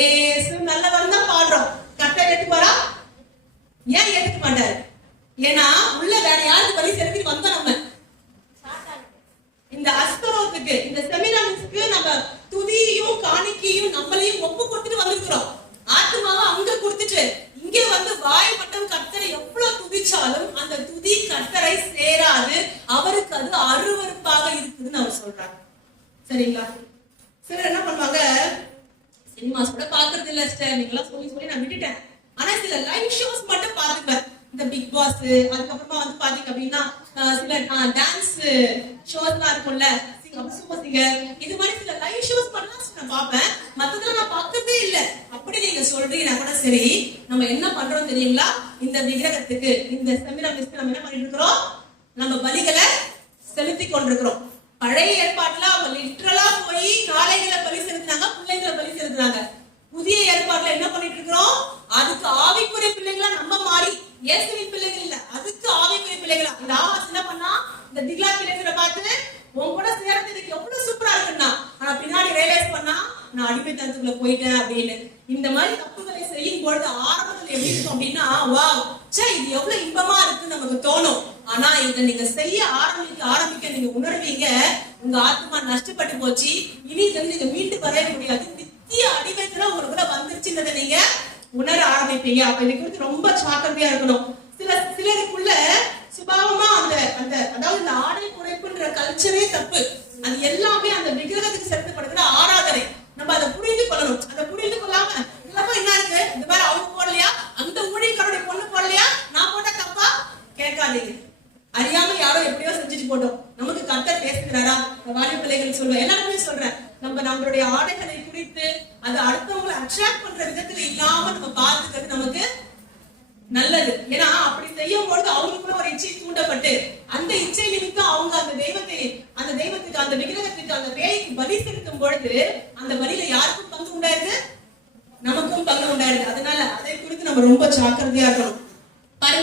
ஏசு நல்லவர் தான் பாடுறோம். கரெக்டா எடுத்து போறா? ஏன் எடுத்து மாட்டாரு? ஏன்னா உள்ள வேற யாருக்கு பலி செலுத்தி வந்தோம் நம்ம? இந்த அஸ்தரோத்துக்கு இந்த செமினாமிஸ்க்கு நம்ம துதியையும் காணிக்கையும் நம்மளையும் ஒப்பு கொடுத்துட்டு வந்திருக்கிறோம். ஆத்மாவை அங்க கொடுத்துட்டு இங்கே வந்து வாய் மட்டும் கர்த்தரை எவ்வளவு துதிச்சாலும் அந்த துதி கர்த்தரை சேராது. அவருக்கு அது அருவருப்பாக இருக்குதுன்னு அவர் சொல்றாங்க சரிங்களா? சிலர் என்ன பண்ணுவாங்க? சினிமாஸ் கூட பாக்குறது இல்ல சிஸ்டர். நீங்களாம் சொல்லி சொல்லி நான் விட்டுட்டேன். ஆனா சில லைவ் ஷோஸ் மட்டும் பாத்துப்பேன் இந்த பிக் பாஸ் அதுக்கப்புறமா வந்து பாத்தீங்க அப்படின்னா சில டான்ஸ் ஷோஸ்லாம் இருக்கும்ல. சூப்பர் சிங்கர் இது மாதிரி சில லைவ் ஷோஸ் மட்டும் நான் பாப்பேன் மத்ததெல்லாம் நான் பாக்குறதே இல்ல. அப்படி நீங்க சொல்றீங்கன்னா கூட சரி நம்ம என்ன பண்றோம் தெரியுங்களா? இந்த விக்கிரகத்துக்கு இந்த செமினா மிஸ்க்கு நம்ம என்ன பண்ணிட்டு இருக்கிறோம்? நம்ம பலிகளை செலுத்தி கொண்டிருக்கிறோம். பழைய ஏற்பாடு அவங்க லிட்ரலா போய் காளைகளை பலி செலுத்தினாங்க பிள்ளைங்களை பலி செலுத்தினாங்க புதிய ஏற்பாட்டுல என்ன பண்ணிட்டு இருக்கிறோம் அதுக்கு ஆவிக்குரிய பிள்ளைங்களா நம்ம மாறி இயேசுவின் பிள்ளைகள் இல்ல. அதுக்கு ஆவிக்குரிய பிள்ளைகளா? இந்த ஆவாஸ் என்ன பண்ணா? இந்த திக்லா பிள்ளைகளை பார்த்து உன் கூட சேர்ந்ததுக்கு எவ்வளவு சூப்பரா இருக்குன்னா ஆனா பின்னாடி ரியலைஸ் பண்ணா நான் அடிமைத்தனத்துக்குள்ள போயிட்டேன் அப்படின்னு. இந்த மாதிரி தப்புகளை செய்யும் பொழுது ஆரம்பத்துல எப்படி இருக்கும் அப்படின்னா வா ச்சே இது எவ்வளவு இன்பமா இருக்குன்னு நமக்கு தோணும். ஆனா இத நீங்க செய்ய ஆரம்பிக்க ஆரம்பிக்க நீங்க உணர்வீங்க. உங்க ஆத்மா நஷ்டப்பட்டு போச்சு. இனி இதுல இருந்து நீங்க மீண்டு வரவே முடியாது. நித்திய அடிமைத்துல உங்களுக்குள்ள வந்துருச்சுன்றதை நீங்க உணர ஆரம்பிப்பீங்க அப்ப இதை குறித்து ரொம்ப ஜாக்கிரதையா இருக்கணும். சில சிலருக்குள்ள சுபாவமா அந்த அந்த அதாவது இந்த ஆடை குறைப்புன்ற கல்ச்சரே தப்பு. அது எல்லாமே அந்த விக்கிரகத்துக்கு செலுத்தப்படுகிற ஆராதனை. நம்ம அதை புரிந்து கொள்ளணும். அதை புரிந்து கொள்ளாம இல்லப்பா என்ன இருக்கு? இந்த மாதிரி அவங்க போடலையா? அந்த ஊழியக்காரருடைய பொண்ணு போடலையா? நான் போட்டா தப்பா? கேட்காதீங்க. அறியாம யாரோ எப்படியோ செஞ்சுட்டு போட்டோம். நமக்கு கத்தர் பேசுகிறாரா? வாரிய பிள்ளைகள் சொல்லுவேன். எல்லாருமே சொல்றேன். நம்ம நம்மளுடைய ஆடைகளை குறித்து அது அடுத்தவங்களை அட்ராக்ட் பண்ற விதத்துல இல்லாம நம்ம பார்த்துக்கிறது நல்லது. ஏன்னா அப்படி செய்யும் பொழுது அவங்களுக்குள்ள ஒரு இச்சை தூண்டப்பட்டு அந்த இச்சை நிமித்தம் அவங்க அந்த தெய்வத்தை அந்த தெய்வத்துக்கு அந்த விக்கிரகத்துக்கு அந்த வேலைக்கு பலி செலுத்தும் பொழுது அந்த பலியில யாருக்கும் பங்கு உண்டாயிருது? நமக்கும் பங்கு உண்டாயிருது. அதனால அதை குறித்து நம்ம ரொம்ப ஜாக்கிரதையா இருக்கணும்.